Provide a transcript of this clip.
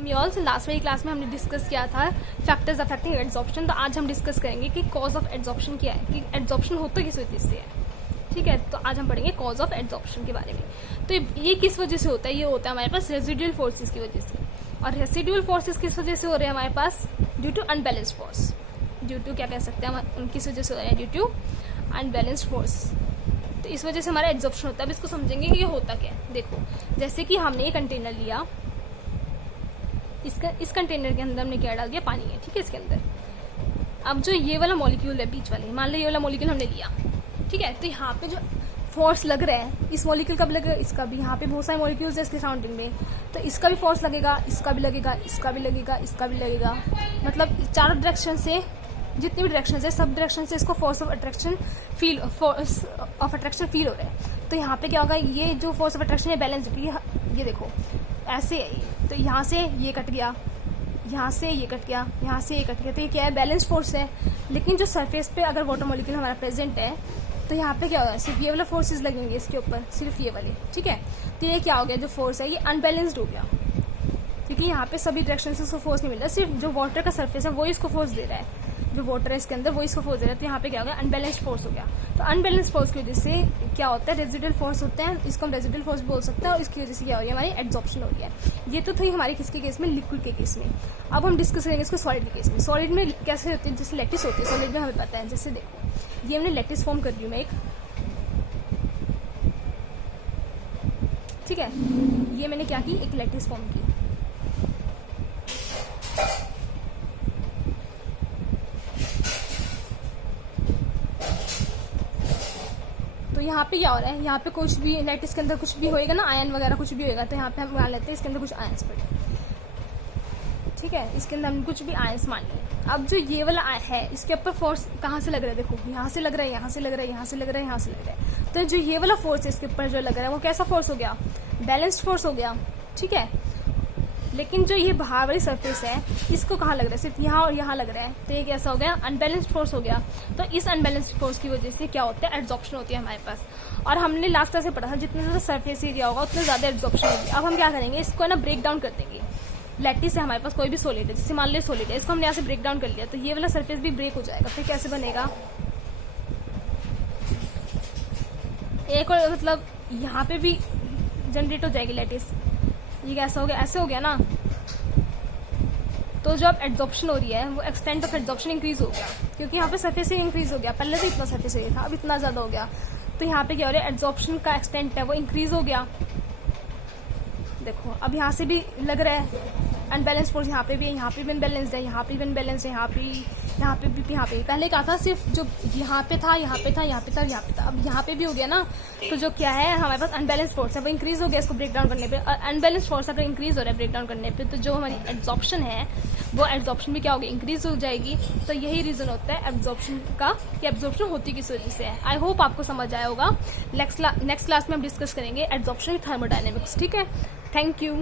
Welcome you all. Last वाली class में हमने डिस्कस किया था फैक्टर्स अफेक्टिंग एड्सॉर्प्शन। तो आज हम डिस्कस करेंगे कि कॉज ऑफ एड्सॉर्प्शन क्या है, कि एड्सॉर्प्शन होता किस वजह से है। ठीक है, तो आज हम पढ़ेंगे कॉज ऑफ एड्सॉर्प्शन के बारे में। तो ये किस वजह से होता है, ये होता है हमारे पास रेसिडुअल फोर्सेस की वजह से। और रेसिडुअल फोर्सेस किस वजह से हो रहे हैं हमारे पास? Due to unbalanced force. Due to क्या कह सकते हैं हम, किस वजह से हो रहे हैं? Due to unbalanced force. तो इस वजह से हमारा एड्सॉर्प्शन होता है। अब इसको समझेंगे कि ये होता क्या है। देखो, जैसे कि हमने ये कंटेनर लिया, इस कंटेनर के अंदर हमने क्या डाल दिया? पानी है। ठीक है, इसके अंदर अब जो ये वाला मॉलिक्यूल है बीच वाले, मान लो ये वाला मॉलिक्यूल हमने लिया। ठीक है, तो यहाँ पे जो फोर्स लग रहा है, इस मॉलिक्यूल का भी लगेगा, इसका भी। यहाँ पे बहुत सारे मॉलिक्यूल्स है इसके सराउंडिंग में, तो इसका भी फोर्स लगेगा, इसका भी लगेगा, इसका भी लगेगा, इसका भी लगेगा। मतलब चारों डायरेक्शन से, जितनी भी डायरेक्शन है, सब डायरेक्शन से इसको फोर्स ऑफ अट्रैक्शन फील हो रहा है। तो यहाँ पे क्या होगा? ये जो फोर्स ऑफ अट्रैक्शन है बैलेंस होगी। ये देखो ऐसे है, तो यहाँ से ये कट गया, यहाँ से ये कट गया, यहाँ से ये कट गया। तो ये क्या है? बैलेंस फोर्स है। लेकिन जो सरफेस पे अगर वाटर मॉलिक्यूल हमारा प्रेजेंट है, तो यहाँ पे क्या होगा? सिर्फ ये वाला फोर्सेस लगेंगे इसके ऊपर, सिर्फ ये वाले। ठीक है, तो ये क्या हो गया? जो फोर्स है ये अनबैलेंस्ड हो गया, क्योंकि यहाँ पे सभी डायरेक्शन से उसको फोर्स नहीं मिल रहा। सिर्फ जो वाटर का सरफेस है वो इसको फोर्स दे रहा है, जो वाटर है इसके अंदर वो इसको फोर्स दे रहा है। तो यहाँ पे क्या हो गया? अनबैलेंस्ड फोर्स हो गया। तो अनबैलेंस्ड फोर्स की वजह से क्या होता है? रेजिडुअल फोर्स होते हैं, इसको हम रेजिडुअल फोर्स बोल सकते हैं। और इसकी वजह से क्या हो रही है? हमारी एड्सॉर्प्शन हो रही है। ये तो थी हमारी किसके केस में? लिक्विड के केस में। अब हम डिस्कस करेंगे इसको सॉलिड के केस में। सॉलिड में कैसे होती है? जैसे लैटिस होती है सॉलिड में, हमें पता है। जैसे देखो, ये हमने लैटिस फॉर्म कर दी हूँ मैं एक। ठीक है, ये मैंने क्या की? एक लैटिस फॉर्म की। तो यहाँ पे क्या हो रहा है? यहाँ पे कुछ भी लैटिस के अंदर कुछ भी होएगा ना, आयन वगैरह कुछ भी होएगा, तो यहाँ पे हम मान लेते हैं इसके अंदर कुछ आयंस पड़े। ठीक है, इसके अंदर हम कुछ भी आयंस मान लिए। अब जो ये वाला है, इसके ऊपर फोर्स कहाँ से लग रहा है? देखो, यहाँ से लग रहा है, यहाँ से लग रहा है, यहाँ से लग रहा है, यहाँ से लग रहा है। तो जो ये वाला फोर्स है इसके ऊपर जो लग रहा है, वो कैसा फोर्स हो गया? बैलेंस्ड फोर्स हो गया। ठीक है, लेकिन जो ये बाहर वाली सरफेस है, इसको कहाँ लग रहा है? सिर्फ यहाँ और यहाँ लग रहा है, तो ये कैसा हो गया? अनबैलेंस्ड फोर्स हो गया। तो इस अनबैलेंस्ड फोर्स की वजह से क्या होता है? एड्सॉर्प्शन होती है हमारे पास। और हमने लास्ट क्लास से पढ़ा था, जितना ज्यादा सरफेस एरिया होगा उतना ज्यादा एड्सॉर्प्शन होगी। अब हम क्या करेंगे? इसको ना ब्रेक डाउन कर देंगे। लैटिस है हमारे पास, कोई भी सॉलिड है, जैसे मान लो सॉलिड है, इसको हमने यहाँ से ब्रेक डाउन कर लिया, तो ये वाला सरफेस भी ब्रेक हो जाएगा। फिर कैसे बनेगा? एक और मतलब यहाँ पे भी जनरेट हो जाएगी लैटिस। ये कैसा हो गया? ऐसे हो गया ना। तो जो अब एड्सॉर्प्शन हो रही है, वो एक्सटेंट ऑफ एड्सॉर्प्शन इंक्रीज हो गया, क्योंकि यहाँ पे सरफेस एरिया इंक्रीज हो गया। पहले तो इतना सरफेस एरिया था, अब इतना ज्यादा हो गया। तो यहाँ पे क्या हो रहा है? एड्सॉर्प्शन का एक्सटेंट है वो इंक्रीज हो गया। देखो, अब यहाँ से भी लग रहा है अनबैलेंस फोर्स, यहाँ पे भी है, यहाँ पे भी अनबैलेंस्ड है, यहाँ पे भी अनबैलेंस्ड है, यहाँ पे भी, यहाँ पे भी। पहले क्या था? सिर्फ जो यहाँ पे था, यहाँ पे था, यहाँ पे था, यहाँ पे था। अब यहाँ पे भी हो गया ना। तो जो क्या है हमारे पास अनबैलेंस फोर्स है, वो इंक्रीज हो गया इसको ब्रेक डाउन करने पे। और अनबैलेंस फोर्स अगर इंक्रीज हो रहा है ब्रेक डाउन करने पे, तो जो हमारी एड्सॉर्प्शन है, वो एड्सॉर्प्शन भी क्या होगी? इंक्रीज हो जाएगी। तो यही रीजन होता है एब्जॉर्प्शन का, कि एब्जॉर्प्शन होती किस वजह से है। आई होप आपको समझ आया होगा। नेक्स्ट क्लास में हम डिस्कस करेंगे एड्सॉर्प्शन थर्मोडायनेमिक्स। ठीक है, थैंक यू।